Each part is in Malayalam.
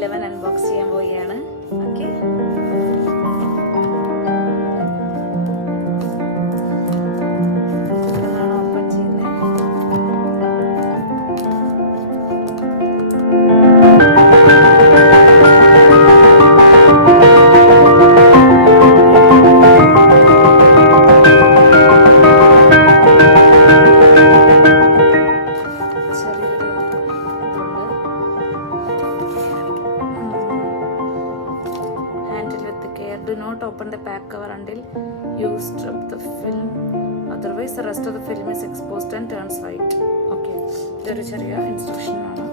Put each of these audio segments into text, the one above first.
11 അൺബോക്സ് ചെയ്യാൻ പോവുകയാണ്. ഓക്കെ, ഓപ്പൺ ചെയ്യുന്നത്. Do not open the pack cover until you strip the film, otherwise the rest of the film is exposed and turns white. Okay, ഇതൊരു ചെറിയ ഇൻസ്ട്രക്ഷൻ ആണ്.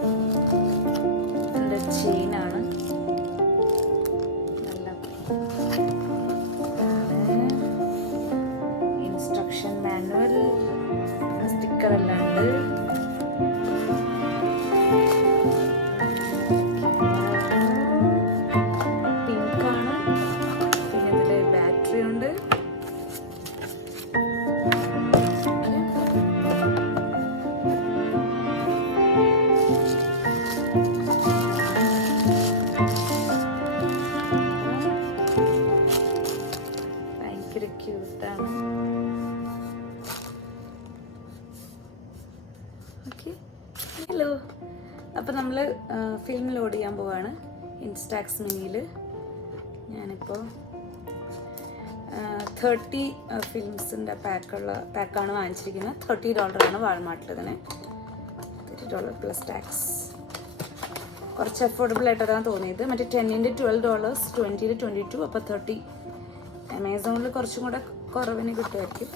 ഇതിൻ്റെ ചെയിൻ ആണ്. നല്ല ഇൻസ്ട്രക്ഷൻ മാനുവൽ, സ്റ്റിക്കർ എല്ലാം ഉണ്ട്. ക്യൂട്ടാണ്. Okay, hello. അപ്പോൾ നമ്മൾ ഫിലിം ലോഡ് ചെയ്യാൻ പോവാണ് ഇൻസ്റ്റാക്സ് മിനിയിൽ. ഞാനിപ്പോൾ 30 ഫിലിംസിൻ്റെ പാക്കാണ് വാങ്ങിച്ചിരിക്കുന്നത്. $30 വാൾമാർട്ടിൽ തന്നെ. $30 പ്ലസ് ടാക്സ്. കുറച്ച് അഫോർഡബിൾ ആയിട്ടാണ് തോന്നിയത്. മറ്റേ 10 × $12, 20 × 22, അപ്പോൾ 30. ആമസോണിൽ കുറച്ചും കൂടെ കുറവിന് കിട്ടുമായിരിക്കും.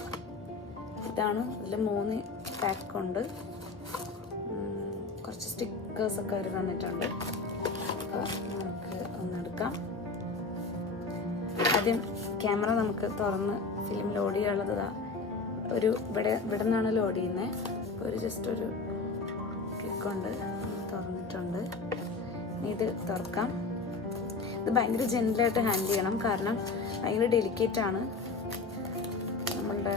ഇതാണ്. ഇതിൽ 3 പാക്കുണ്ട്. കുറച്ച് സ്റ്റിക്കേഴ്സൊക്കെ അവർ തന്നിട്ടുണ്ട്. അപ്പോൾ നമുക്ക് ഒന്നെടുക്കാം. ആദ്യം ക്യാമറ നമുക്ക് തുറന്ന് ഫിലിം ലോഡ് ചെയ്യാനുള്ളത് ഒരു ഇവിടെ നിന്നാണ് ലോഡ് ചെയ്യുന്നത്. അപ്പോൾ ജസ്റ്റ് ഒരു ക്ലിക്കുണ്ട്, തുറന്നിട്ടുണ്ട്. ഇനി ഇത് തുറക്കാം. ഇത് ഭയങ്കര ജെന്റിലായിട്ട് ഹാൻഡിൽ ചെയ്യണം, കാരണം ഭയങ്കര ഡെലിക്കേറ്റാണ് നമ്മളുടെ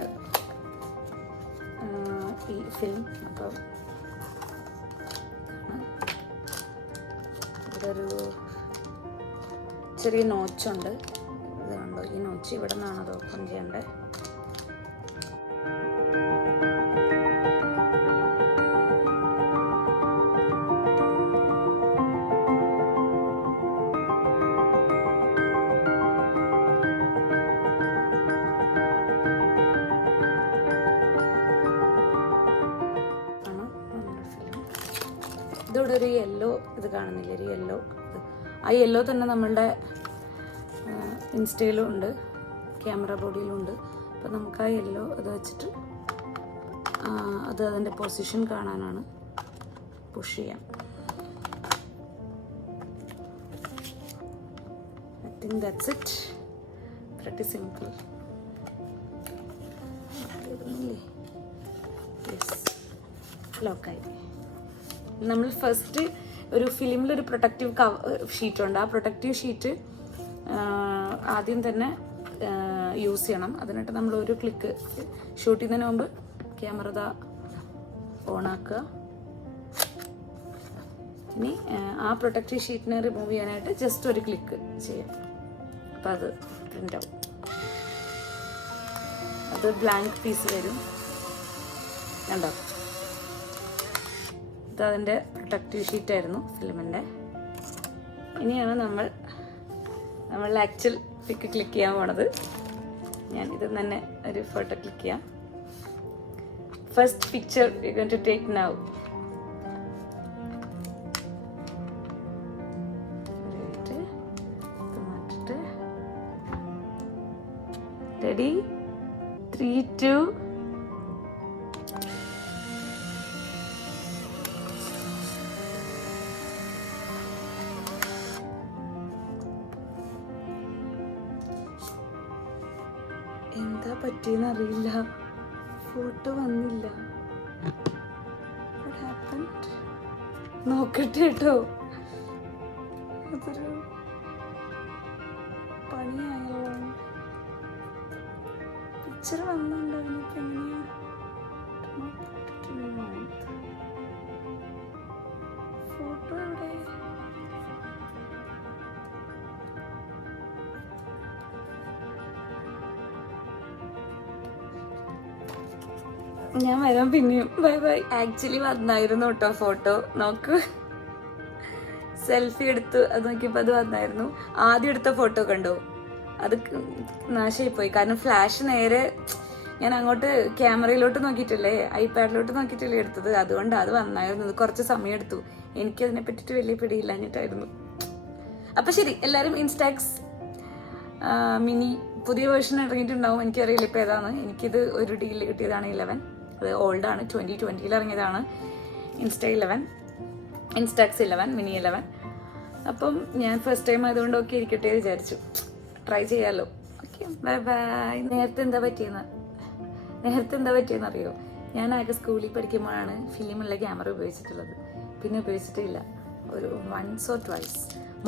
ഈ ഫിലിം. അപ്പോൾ ഇവിടെ ഒരു ചെറിയ നോച്ചുണ്ട്. ഇത് കണ്ടോ, ഈ നോച്ച് ഇവിടെ നിന്നാണ് അത് ഓപ്പൺ ചെയ്യേണ്ടത്. ഇതോടെ ഒരു യെല്ലോ ഇത് കാണുന്നില്ല, ഒരു യെല്ലോ. ആ യെല്ലോ തന്നെ നമ്മളുടെ ഇൻസ്റ്റയിലും ഉണ്ട്, ക്യാമറ ബോഡിയിലും ഉണ്ട്. അപ്പോൾ നമുക്ക് ആ യെല്ലോ ഇത് വെച്ചിട്ട് അത് അതിൻ്റെ പൊസിഷൻ കാണാനാണ്. പുഷ് ചെയ്യാം. I think that's it. Very simple. ലോക്കായി. നമ്മൾ ഫസ്റ്റ് ഒരു ഫിലിമിലൊരു പ്രൊട്ടക്റ്റീവ് ഷീറ്റ് ഉണ്ട്. ആ പ്രൊട്ടക്റ്റീവ് ഷീറ്റ് ആദ്യം തന്നെ യൂസ് ചെയ്യണം. അതിനായിട്ട് നമ്മൾ ഒരു ക്ലിക്ക് ഷൂട്ട് ചെയ്യുന്നതിന് മുമ്പ് ക്യാമറ ഓണാക്കുക. ഇനി ആ പ്രൊട്ടക്റ്റീവ് ഷീറ്റിനെ റിമൂവ് ചെയ്യാനായിട്ട് ജസ്റ്റ് ഒരു ക്ലിക്ക് ചെയ്യാം. അപ്പം അത് പ്രിൻ്റ് ആവും. അത് ബ്ലാങ്ക് പീസ് വരും. കണ്ടോ, ഇതതിൻ്റെ പ്രൊട്ടക്റ്റീവ് ഷീറ്റായിരുന്നു ഫിലിമിൻ്റെ. ഇനിയാണ് നമ്മൾ ആക്ച്വൽ പിക്ക് ക്ലിക്ക് ചെയ്യാൻ പോണത്. ഞാൻ ഇത് തന്നെ ഒരു ഫോട്ടോ ക്ലിക്ക് ചെയ്യാം. First picture you going to take now. Ready? 3, 2. എന്താ പറ്റിയെന്ന് അറിയില്ല, ഫോട്ടോ വന്നില്ല. നോക്കട്ടെ കേട്ടോ, അതൊരു പണിയായോ? പിക്ചർ വന്നിട്ടുണ്ടായിരുന്നു. ഇപ്പം എങ്ങനെയാ? ഫോട്ടോ എവിടെ? ഞാൻ വരാം പിന്നെയും. Bye bye. ആക്ച്വലി വന്നായിരുന്നു കേട്ടോ ഫോട്ടോ. നോക്ക്, സെൽഫി എടുത്ത് അത് നോക്കിയപ്പോൾ അത് വന്നായിരുന്നു. ആദ്യം എടുത്ത ഫോട്ടോ കണ്ടോ, അത് നാശമായി പോയി. കാരണം ഫ്ലാഷ് നേരെ ഞാൻ അങ്ങോട്ട് ക്യാമറയിലോട്ട് നോക്കിയിട്ടില്ലേ, ഐപാഡിലോട്ട് നോക്കിയിട്ടില്ലേ എടുത്തത്. അതുകൊണ്ട് അത് വന്നായിരുന്നു. ഇത് കുറച്ച് സമയം എടുത്തു. എനിക്കതിനെ പറ്റിയിട്ട് വലിയ പിടിയില്ലാഞ്ഞിട്ടായിരുന്നു. അപ്പം ശരി, എല്ലാവരും ഇൻസ്റ്റാക്സ് മിനി പുതിയ വേർഷൻ ഇറങ്ങിയിട്ടുണ്ടാവും. എനിക്കറിയില്ല ഇപ്പോൾ ഏതാണ്. എനിക്കിത് ഒരു ഡീൽ കിട്ടിയതാണ് 11. അത് ഓൾഡാണ്, 2020 ഇറങ്ങിയതാണ്. Instax 11 mini 11. അപ്പം ഞാൻ ഫസ്റ്റ് ടൈം ആയതുകൊണ്ട് ഓക്കെ ഇരിക്കട്ടെ വിചാരിച്ചു. ട്രൈ ചെയ്യാമല്ലോ. Okay, bye bye. നേരത്തെ എന്താ പറ്റിയെന്ന് അറിയോ? ഞാൻ ആകെ സ്കൂളിൽ പഠിക്കുമ്പോഴാണ് ഫിലിമുള്ള ക്യാമറ ഉപയോഗിച്ചിട്ടുള്ളത്. പിന്നെ ഉപയോഗിച്ചിട്ടില്ല. ഒരു 1 or 2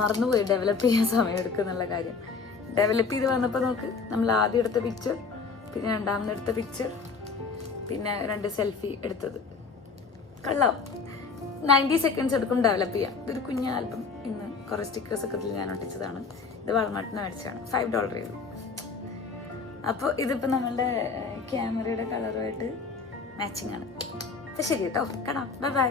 മറന്നുപോയി ഡെവലപ്പ് ചെയ്യാൻ സമയം എടുക്കുന്നുള്ള കാര്യം. ഡെവലപ്പ് ചെയ്ത് വന്നപ്പോൾ നോക്ക്, നമ്മൾ ആദ്യം എടുത്ത പിക്ചർ, പിന്നെ രണ്ടാമതെടുത്ത പിക്ചർ, പിന്നെ 2 സെൽഫി എടുത്തത്. കൊള്ളാം. 90 seconds എടുക്കും ഡെവലപ്പ് ചെയ്യാം. ഇതൊരു കുഞ്ഞ ആൽബം. ഇന്ന് കുറേ സ്റ്റിക്കേഴ്സൊക്കെ ഇതിൽ ഞാൻ ഒട്ടിച്ചതാണ്. ഇത് വാൾമാർട്ടിന് മേടിച്ചതാണ്. $5 ഉള്ളൂ. അപ്പോൾ ഇതിപ്പോൾ നമ്മളുടെ ക്യാമറയുടെ കളറുമായിട്ട് മാച്ചിങ് ആണ്. ശരി കേട്ടോ, കാണാം. Bye bye.